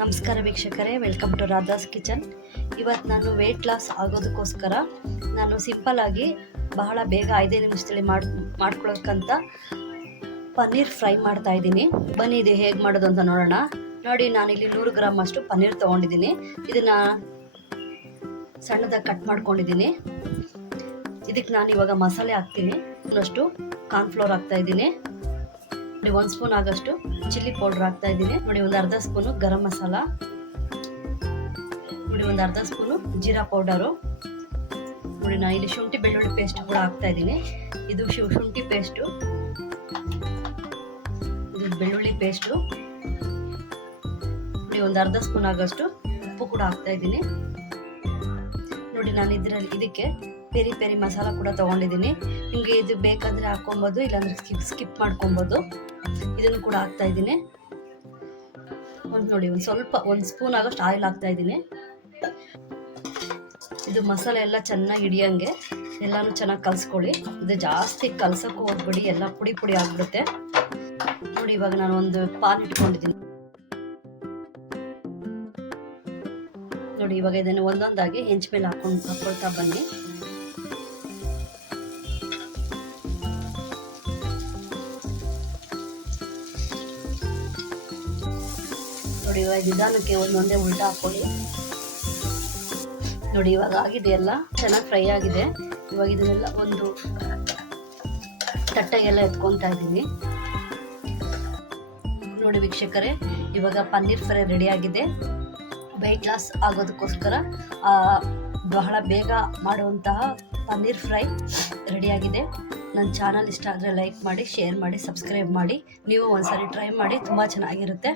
ನಮಸ್ಕಾರ ವೀಕ್ಷಕರೇ, welcome to Radha's kitchen. ಇವತ್ತು ನಾನು ವೆಯ್ಟ್ ಲಾಸ್ ಆಗೋದಕ್ಕೋಸ್ಕರ ನಾನು ಸಿಂಪಲ್ಲಾಗಿ ಬಹಳ ಬೇಗ 5 ನಿಮಿಷದಲ್ಲಿ ಮಾಡ್ಕೊಳ್ಳೋಕ್ಕಂತ ಪನ್ನೀರ್ ಫ್ರೈ ಮಾಡ್ತಾ ಇದ್ದೀನಿ. ಬನ್ನಿ ಇದು ಹೇಗೆ ಮಾಡೋದು ಅಂತ ನೋಡೋಣ. ನೋಡಿ, ನಾನಿಲ್ಲಿ 100 ಗ್ರಾಮ್ ಅಷ್ಟು ಪನ್ನೀರ್ ತೊಗೊಂಡಿದ್ದೀನಿ. ಇದನ್ನು ಸಣ್ಣದಾಗಿ ಕಟ್ ಮಾಡ್ಕೊಂಡಿದ್ದೀನಿ. ಇದಕ್ಕೆ ನಾನು ಇವಾಗ ಮಸಾಲೆ ಹಾಕ್ತೀನಿ. ಇನ್ನಷ್ಟು ಕಾರ್ನ್ಫ್ಲೋರ್ ಹಾಕ್ತಾ ಇದ್ದೀನಿ. ನೋಡಿ, 1 ಸ್ಪೂನ್ ಆಗಷ್ಟು ಚಿಲ್ಲಿ ಪೌಡರ್ ಹಾಕ್ತಾ ಇದ್ದೀನಿ. ನೋಡಿ, ಒಂದು ಅರ್ಧ ಸ್ಪೂನು ಗರಂ ಮಸಾಲ. ನೋಡಿ, ಒಂದು ಅರ್ಧ ಸ್ಪೂನು ಜೀರಾ ಪೌಡರು. ನೋಡಿ, ನಾನು ಇಲ್ಲಿ ಶುಂಠಿ ಬೆಳ್ಳುಳ್ಳಿ ಪೇಸ್ಟ್ ಕೂಡ ಹಾಕ್ತಾ ಇದ್ದೀನಿ. ಇದು ಶುಂಠಿ ಪೇಸ್ಟು, ಇದು ಬೆಳ್ಳುಳ್ಳಿ ಪೇಸ್ಟು. ನೋಡಿ, ಒಂದು ಅರ್ಧ ಸ್ಪೂನ್ ಆಗಷ್ಟು ಉಪ್ಪು ಕೂಡ ಹಾಕ್ತಾ ಇದ್ದೀನಿ. ನೋಡಿ, ನಾನು ಇದಕ್ಕೆ ಪೆರಿ ಪೆರಿ ಮಸಾಲ ಕೂಡ ತೊಗೊಂಡಿದ್ದೀನಿ. ನಿಮಗೆ ಇದು ಬೇಕಂದರೆ ಹಾಕ್ಕೊಬೋದು, ಇಲ್ಲಾಂದರೆ ಸ್ಕಿಪ್ ಮಾಡ್ಕೊಬೋದು. ಇದನ್ನು ಕೂಡ ಹಾಕ್ತಾ ಇದ್ದೀನಿ. ನೋಡಿ, ಒಂದು ಸ್ಪೂನ್ ಆಗೋಷ್ಟು ಆಯಿಲ್ ಹಾಕ್ತಾ ಇದ್ದೀನಿ. ಇದು ಮಸಾಲೆ ಎಲ್ಲ ಚೆನ್ನಾಗಿ ಹಿಡಿಯೋಂಗೆ ಎಲ್ಲನೂ ಚೆನ್ನಾಗಿ ಕಲಿಸ್ಕೊಳ್ಳಿ. ಇದು ಜಾಸ್ತಿ ಕಲ್ಸೋಕ್ಕೂ ಹೋಗ್ಬಿಡಿ, ಎಲ್ಲ ಪುಡಿ ಪುಡಿ ಆಗಿಬಿಡುತ್ತೆ. ನೋಡಿ, ಇವಾಗ ನಾನು ಒಂದು ಪಾನ್ ಇಟ್ಕೊಂಡಿದ್ದೀನಿ. ನೋಡಿ, ಇವಾಗ ಇದನ್ನು ಒಂದೊಂದಾಗಿ ಹೆಂಚ ಮೇಲೆ ಹಾಕ್ಕೊಳ್ತಾ ಬನ್ನಿ. ನೋಡಿ, ಇವಾಗ ನಿಧಾನಕ್ಕೆ ಒಂದೊಂದೇ ಉಲ್ಟಾ ಹಾಕೊಳ್ಳಿ. ನೋಡಿ, ಇವಾಗ ಆಗಿದೆ, ಎಲ್ಲ ಚೆನ್ನಾಗಿ ಫ್ರೈ ಆಗಿದೆ. ಇವಾಗ ಇದನ್ನೆಲ್ಲ ಒಂದು ತಟ್ಟೆಗೆಲ್ಲ ಎತ್ಕೊತಾ ಇದ್ದೀನಿ. ನೋಡಿ ವೀಕ್ಷಕರೇ, ಇವಾಗ ಪನ್ನೀರ್ ಫ್ರೈ ರೆಡಿ ಆಗಿದೆ. ವೆಯ್ಟ್ ಲಾಸ್ ಆಗೋದಕ್ಕೋಸ್ಕರ ಬಹಳ ಬೇಗ ಮಾಡುವಂತಹ ಪನ್ನೀರ್ ಫ್ರೈ ರೆಡಿಯಾಗಿದೆ. ನನ್ನ ಚಾನಲ್ ಇಷ್ಟ ಆದರೆ ಲೈಕ್ ಮಾಡಿ, ಶೇರ್ ಮಾಡಿ, ಸಬ್ಸ್ಕ್ರೈಬ್ ಮಾಡಿ. ನೀವು ಒಂದ್ಸರಿ ಟ್ರೈ ಮಾಡಿ, ತುಂಬ ಚೆನ್ನಾಗಿರುತ್ತೆ.